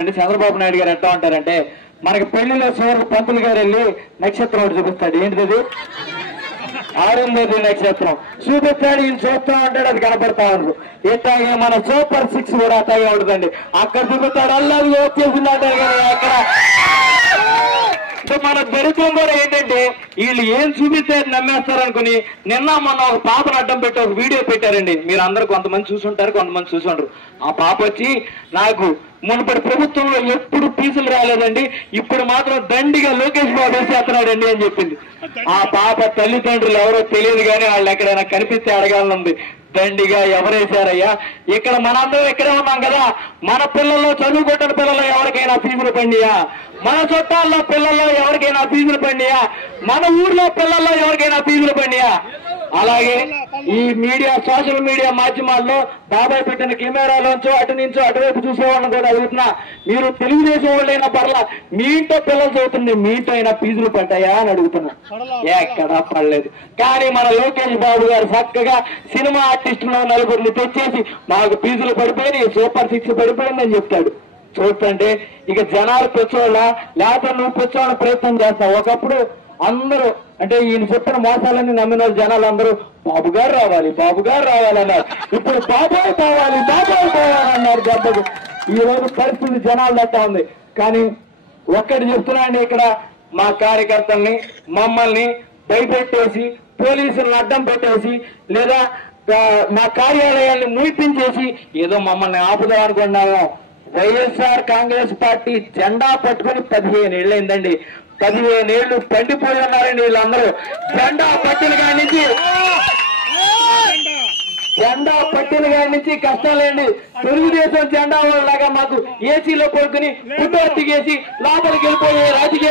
అంటే చంద్రబాబు నాయుడు గారు ఎట్లా ఉంటారంటే మనకి పెళ్లిలో సూర్య పంతులు గారు వెళ్ళి నక్షత్రం ఒకటి చూపిస్తాడు. ఏంటిది? ఆరుంధతి నక్షత్రం చూపిస్తాడు. ఈయన చూస్తూ ఉంటాడు, అది కనపడతా ఉండదు. ఇట్లాగే మన సూపర్ 6 కూడా అట్లాగే ఉంటుందండి. అక్కడ చూపిస్తాడు, అల్లాది వచ్చేసింది అంటారు కదా. అక్కడ మన దరిద్రం కూడా ఏంటంటే వీళ్ళు ఏం చూపిస్తే నమ్మేస్తారు అనుకుని నిన్న మొన్న ఒక పాపను అడ్డం పెట్టి ఒక వీడియో పెట్టారండి. మీరు అందరు కొంతమంది చూసుంటారు, కొంతమంది చూసుంటారు. ఆ పాప వచ్చి నాకు మునుపటి ప్రభుత్వంలో ఎప్పుడు ఫీజులు రాలేదండి, ఇప్పుడు మాత్రం దండిగా లోకేష్ బాబు వేసేస్తున్నాడండి అని చెప్పింది. ఆ పాప తల్లిదండ్రులు ఎవరో తెలియదు కానీ వాళ్ళు ఎక్కడైనా కనిపిస్తే అడగాలనుంది. దండిగా ఎవరేశారయ్యా? ఇక్కడ మనందరం ఇక్కడే ఉన్నాం కదా. మన పిల్లల్లో చదువుకుంటున్న పిల్లల్లో ఎవరికైనా ఫీజులు పండియా? మన చుట్టాల్లో పిల్లల్లో ఎవరికైనా ఫీజులు పండియా? మన ఊర్లో పిల్లల్లో ఎవరికైనా ఫీజులు పండియా? అలాగే ఈ మీడియా, సోషల్ మీడియా మాధ్యమాల్లో బాబాయ్ పెట్టిన కెమెరాలోంచో అటు నుంచో అటువైపు చూసేవాళ్ళని కూడా అడుగుతున్నా, మీరు తెలుగుదేశం వాళ్ళైనా పర్లా, మీ ఇంట్లో పిల్లలు చదువుతుంది, మీ ఇంట్లో అయినా ఫీజులు పడ్డాయా అని అడుగుతున్నా. ఎక్కడా పడలేదు. కానీ మన లోకేష్ బాబు గారు చక్కగా సినిమా ఆర్టిస్టులు నలుగురిని తెచ్చేసి మాకు ఫీజులు పడిపోయినాయి, సూపర్ 6 పడిపోయిందని చెప్తాడు. చూస్తుంటే ఇక జనాలు పెంచోళ్ళ లేకపోతే నువ్వు పెంచోళ్ళ ప్రయత్నం చేస్తావు. ఒకప్పుడు అందరూ అంటే ఈయన చెప్పిన మోసాలన్నీ నమ్మిన జనాలు అందరూ బాబు గారు రావాలి, బాబు గారు రావాలన్నారు. ఇప్పుడు బాబాయ్ కావాలి, బాబాయ్ కావాలన్నారు. దెబ్బకు ఈ రోజు పరిస్థితి జనాలు దట్టా ఉంది. కానీ ఒక్కటి చెప్తున్నాండి, ఇక్కడ మా కార్యకర్తల్ని మమ్మల్ని భయపెట్టేసి పోలీసులను అడ్డం పెట్టేసి లేదా మా కార్యాలయాన్ని ముయిపించేసి ఏదో మమ్మల్ని ఆపుదాం అనుకున్నాము. వైఎస్ఆర్ కాంగ్రెస్ పార్టీ జెండా పట్టుకుని 15 ఏళ్ళైందండి. 15 ఏళ్ళు పండిపోయి ఉన్నారండి వీళ్ళందరూ. జెండా పట్టిన కాడి నుంచి కష్టాలేండి. తెలుగుదేశం జెండా వాళ్ళలాగా మాకు ఏసీలో పడుకుని ఫుట్బాల్ దిగేసి లోపలికి వెళ్ళిపోయే రాజకీయ